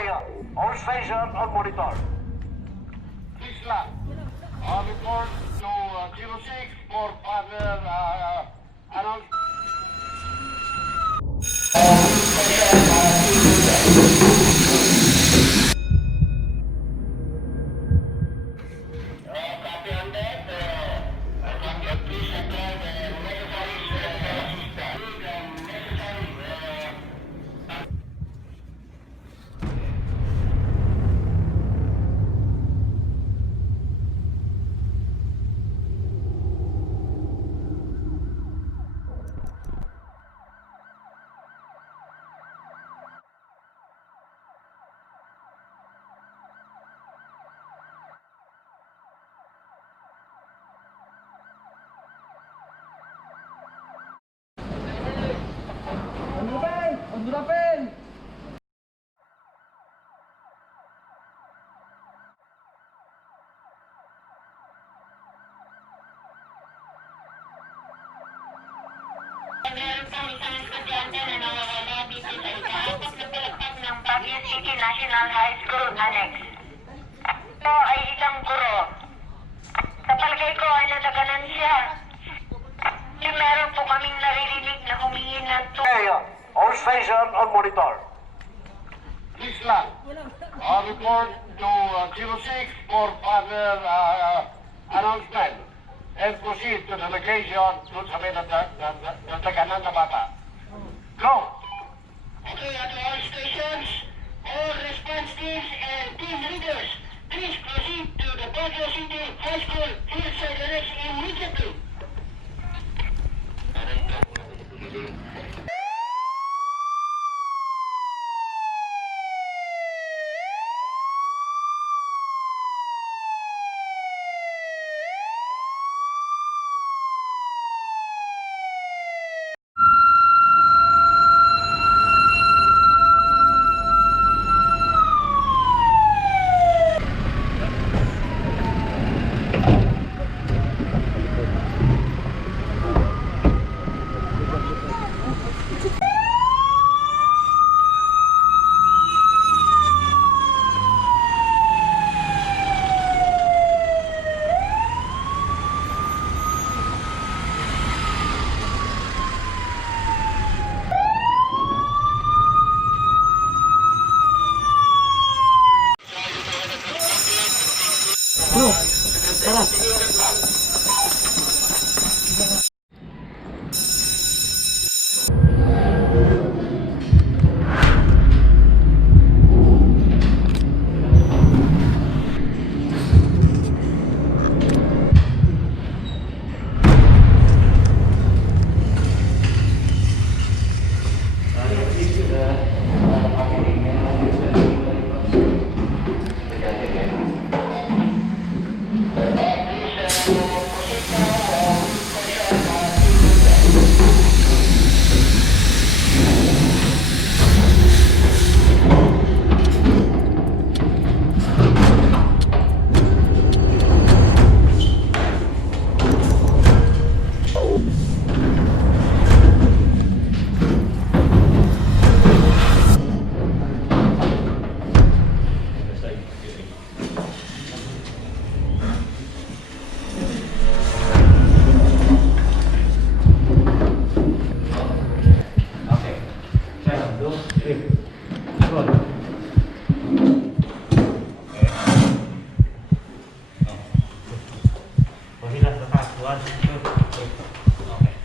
All stations on monitor. Isla, report to 06 for further announcement. Meron pang isang estudyante na nawawala dito sa ikaapat na palagpak ng Baguio City National High School Annex. Ito ay isang guro. Sa palagay ko ay nadaganan siya. Meron po kaming naririnig na humingi ng tulong. All stations on monitor. Isla, report to 06 for further announcement. And proceed to the location doon sa may nataganan na bata. Go! Okay, at all stations, all response teams and team leaders, please proceed to the Baguio City High School Hillside Annex immediately.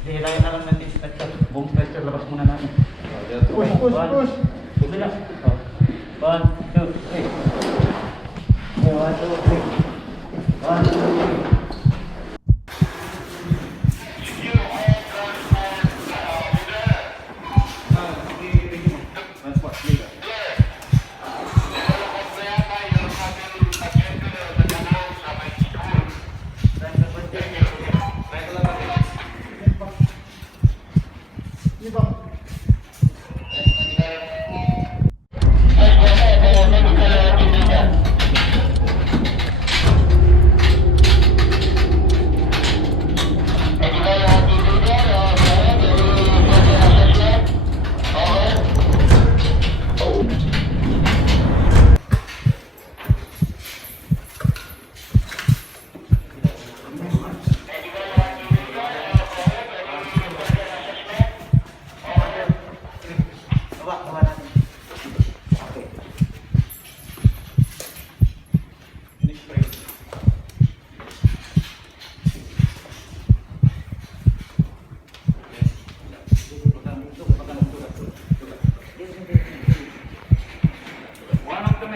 Hilayan na lang natin si Petcher. Buong Petcher, labas muna natin. Push. Bila. 1, 2, 3. 1, 2, 3. 1, 2, 3.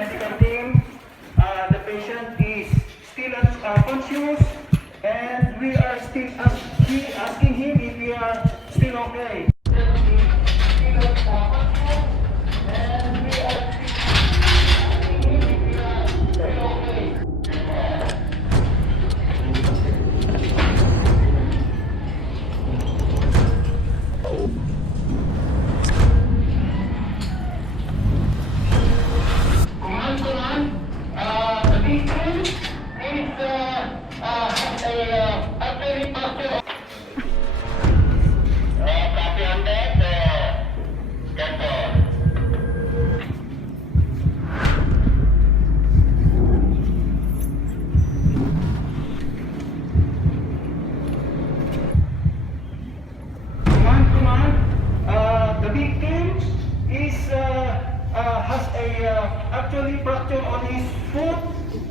medical team. The patient is still conscious, and we are still asking him if we are still okay. The victim is actually pastor. Copy on that. That's all. Command. The victim is has a actually fracture on his foot,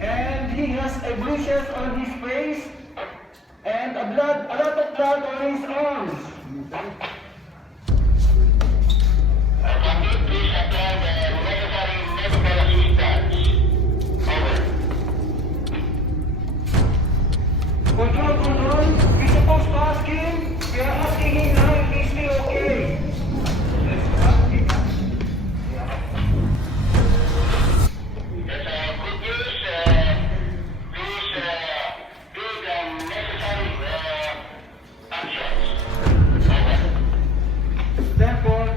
and he has a bruises on his face, and a lot of blood on his arms. Copy. Please apply the necessary medical assistance. Over. Control. We're supposed to ask him. We are asking him now if he's still okay. That's good news. Please do the necessary actions. Over. Therefore,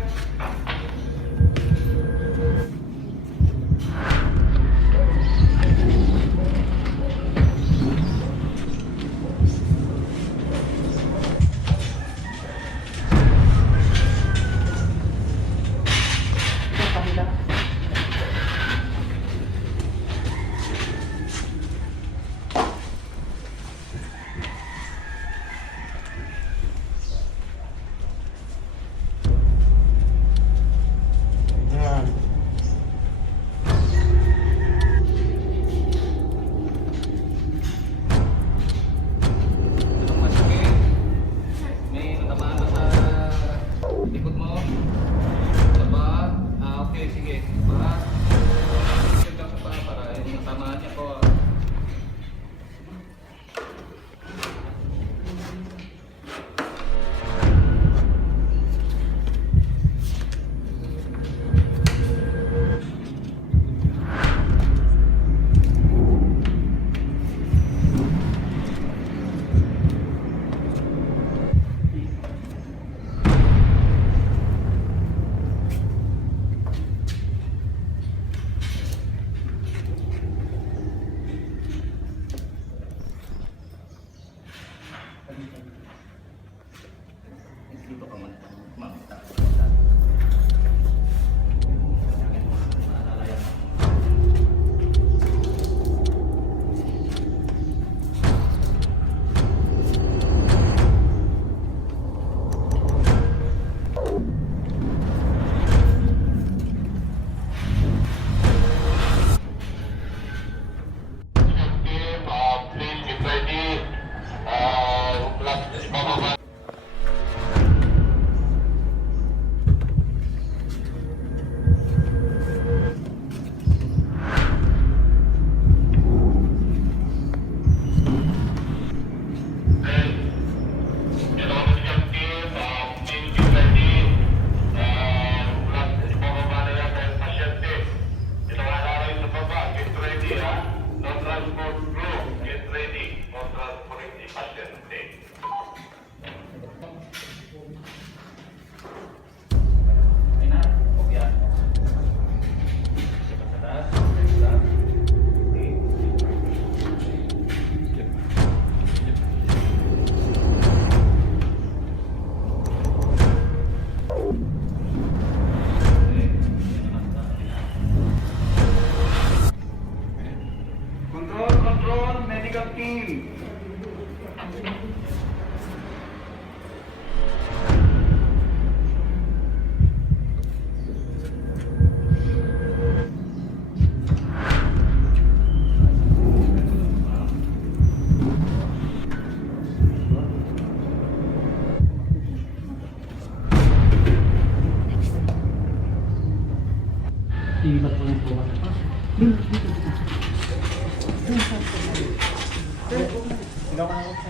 Sigaw ka na ako siya.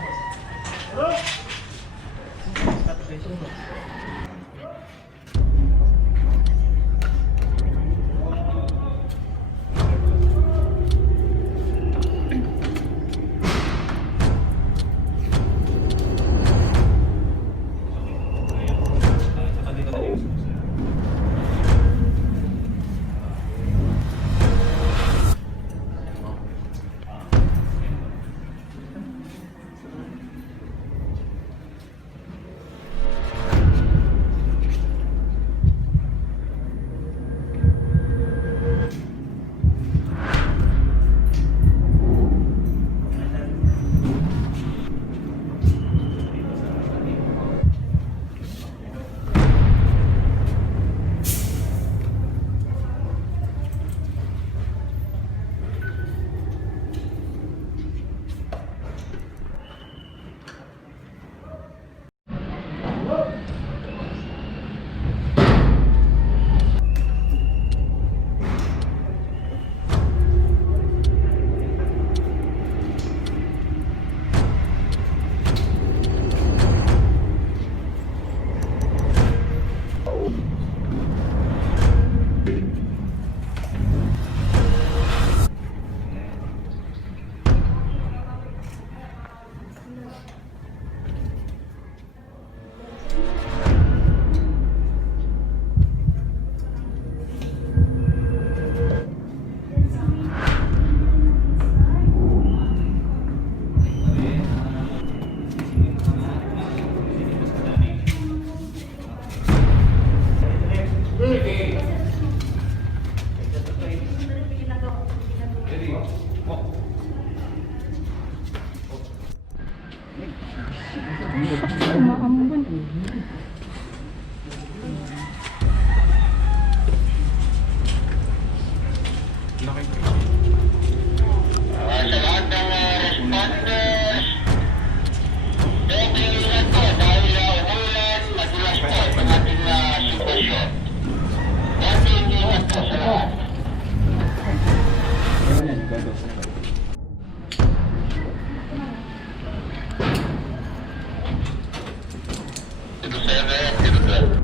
Sa lahat ng responders, medyo ingat po dahil umulan, madulas po ang ating sitwasyon. Medyo ingat po sa lahat. Ito 7, ito 12.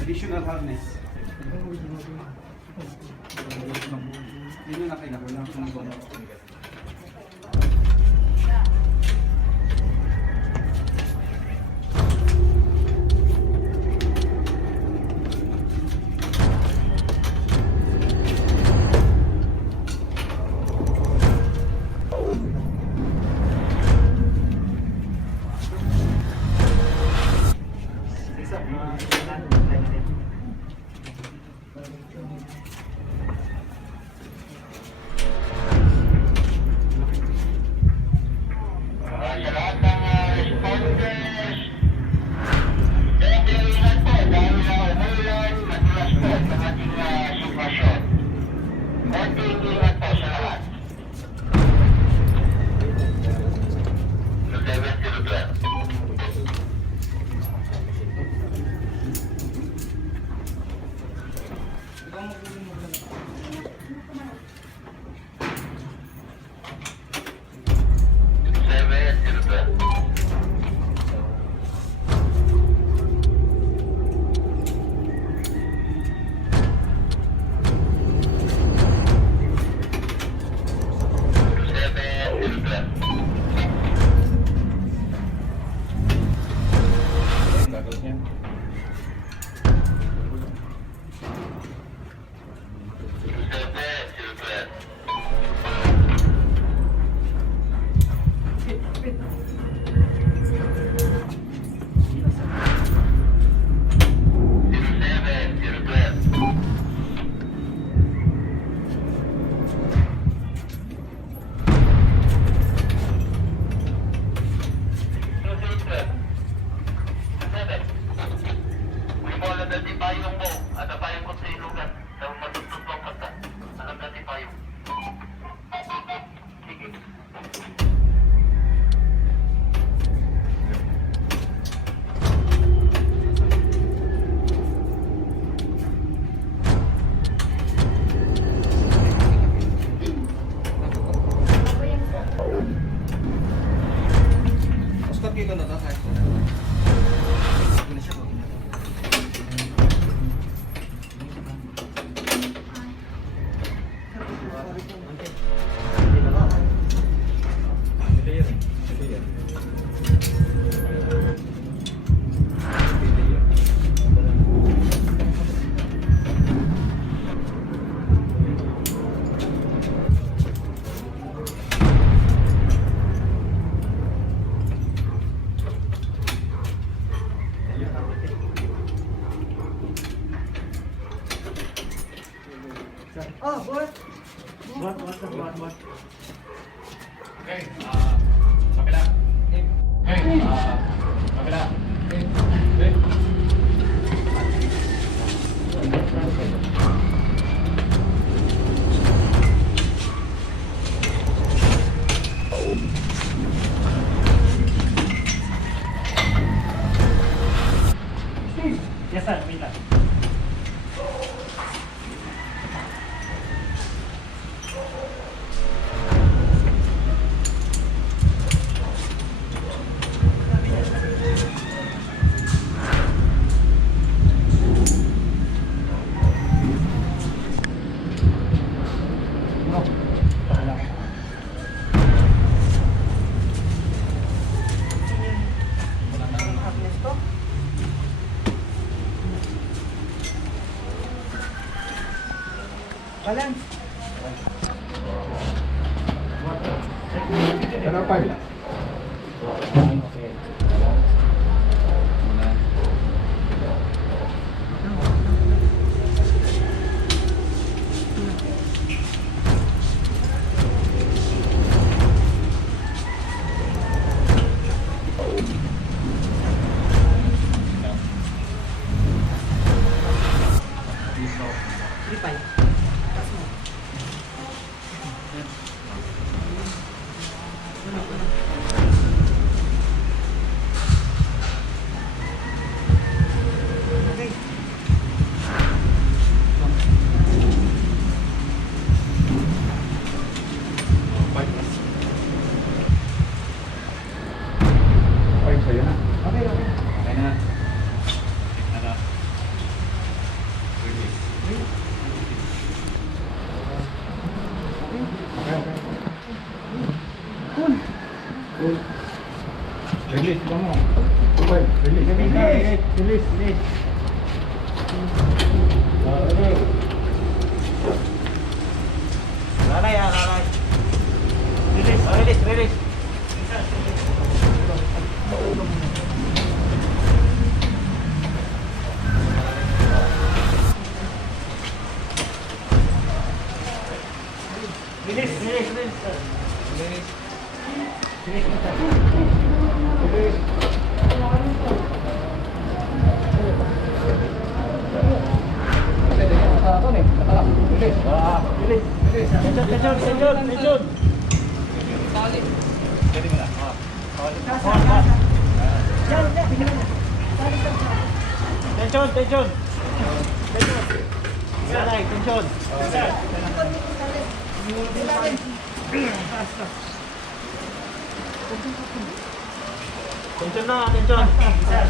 Additional harness. Yun yung nakailangan kung Sa lahat ng responders, medyo ingat po dahil umulan, madulas po ang ating sitwasyon. Medyo ingat po sa lahat. Ito 7, ito 12. Okay, kapila. Okay, kapila. Okay. Yes sir, wait lang. Balance. Kenapa? Lipay. Sa'yo na. Okay, okay. Okay na. Nada. Release, vamos. Okay, release. Release. Lalay. Release. Tension. Pwede mo na. Tension. Lalay, tension. Tension na, tension. Okay.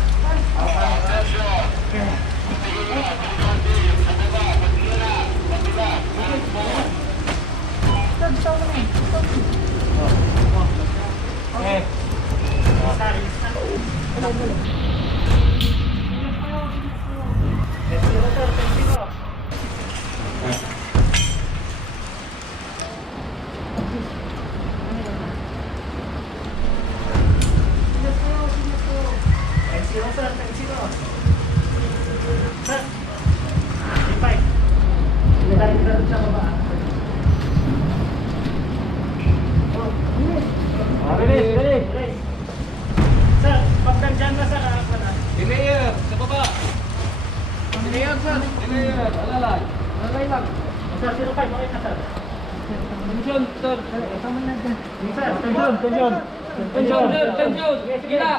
Release. Sir, pag nandyan na sa karakter. Delayer, sa baba. Delayer, sir. Delayer, alalay. Alalay lang. Sir, sino kayo? Bakit na, sir? Tension, sir. Sir, tension. Tension. Sige na.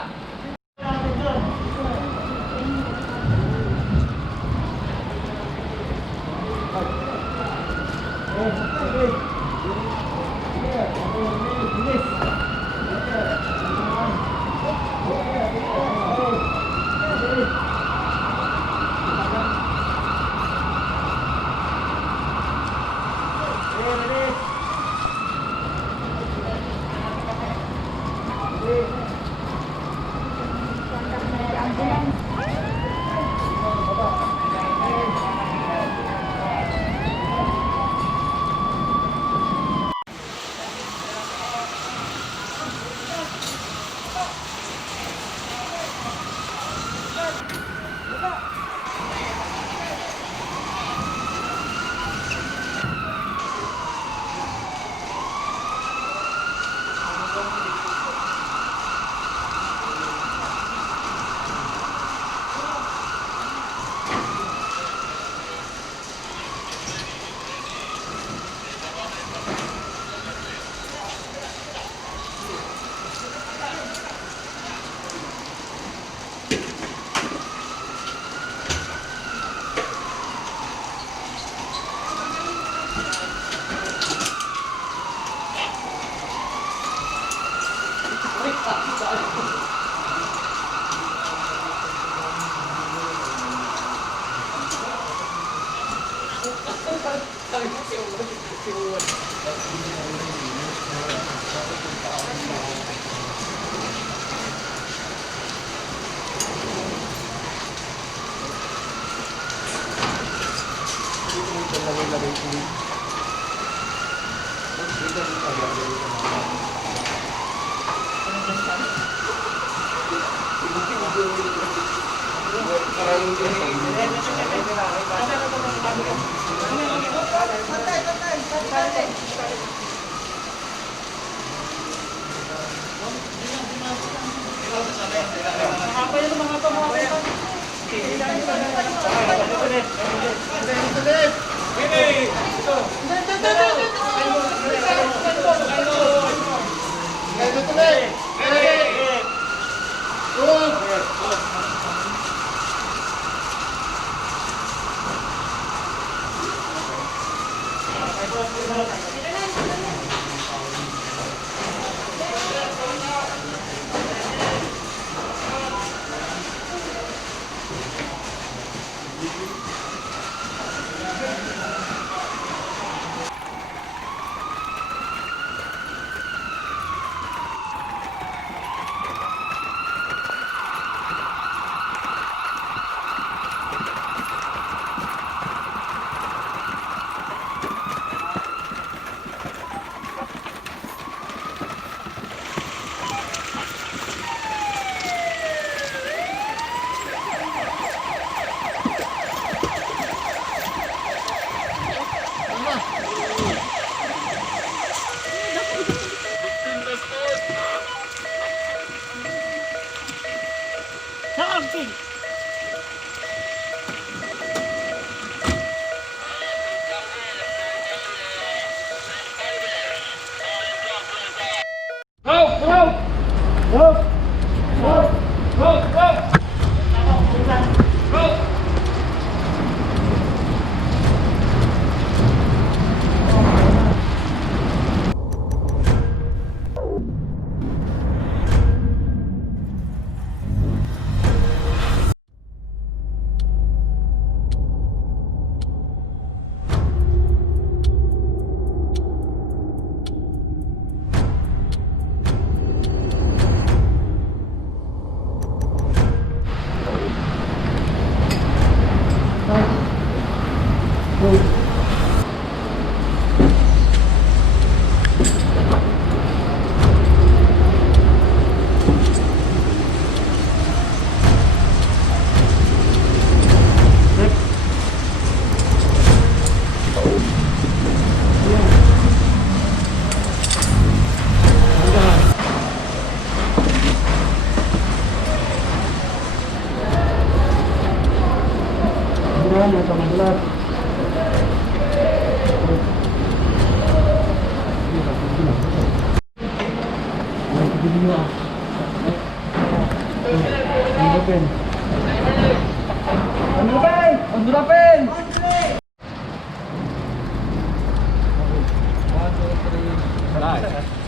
Nice.